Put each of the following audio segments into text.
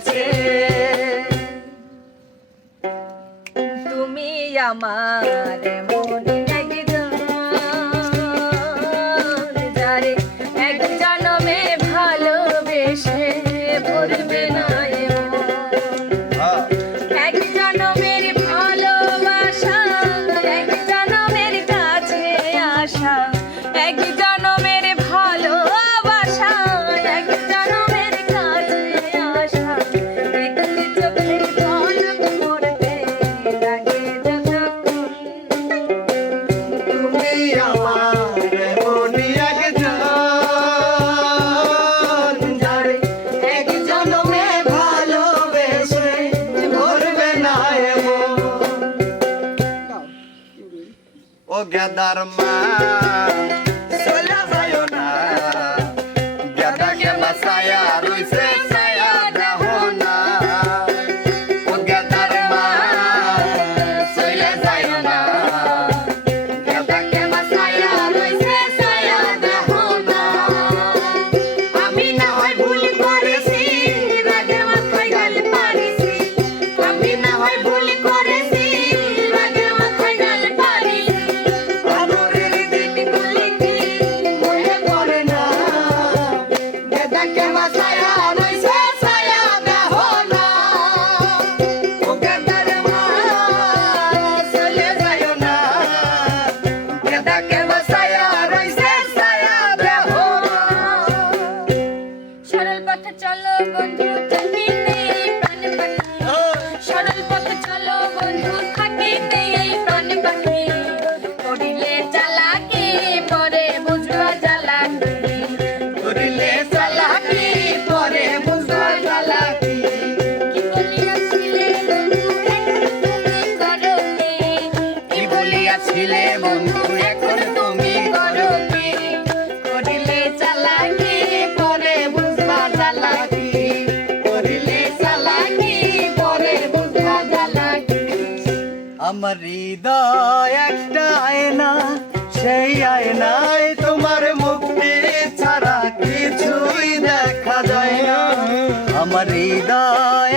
হয়েছে তুমি আমার গেদার মা। da que más allá আমার হৃদয় একটা আয়না, সেই আয়নায় তোমার মুক্তি ছাড়া কিছুই দেখা যায় না। আমার হৃদয়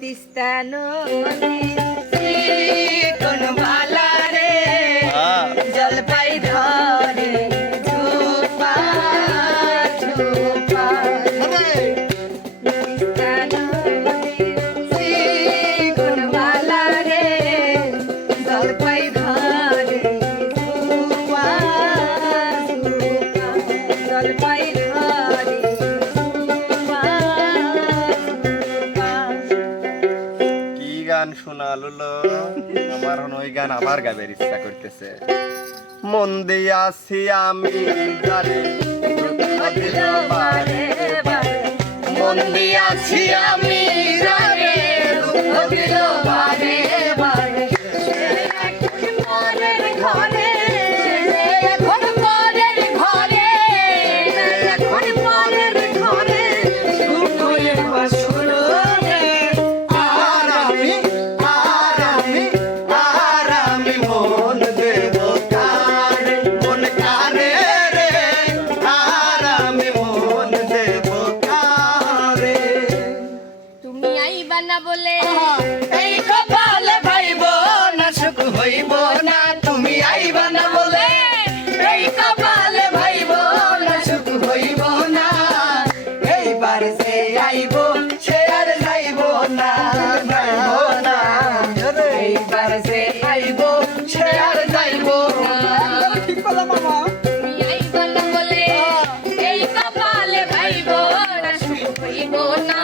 Tista no, no, no. আমার এখন ওই গান, আবার গাবের ইচ্ছা করতেছে মন দিয়াছি আমি। মন দিয়াছি আমি যারে আইব সে আর যাইব না এইবার সে আইব সে আর যাইব না। ঠিক বলা মামা। তুমি আইবা বলে এই কপালে ভাইব না সুখ না।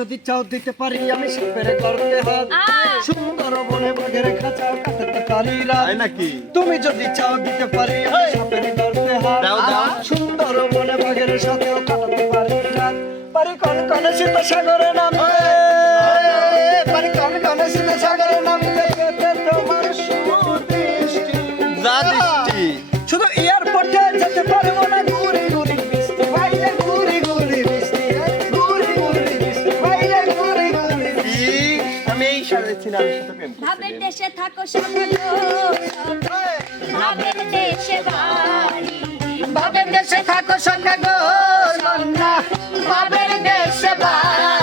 যদি চাও দিতে পারি আমি সাপের করতে হাত সুন্দর বনে বাঘের খাঁচা কাটাতে পারি রাত। তাই নাকি? তুমি যদি চাও দিতে পারি আমি সাপের করতে হাত দাও, দাও। সুন্দর বনে বাঘের সাথেও কাটাতে পারি রাত। পারি কন কন শীত সাগরে নামতে প্রেম ভাবের দেশে থাকো সকলো ভাবের দেশে বাড়ি। বাবের দেশে থাকো সন্ধ্যা বাবের দেশে বাড়ি।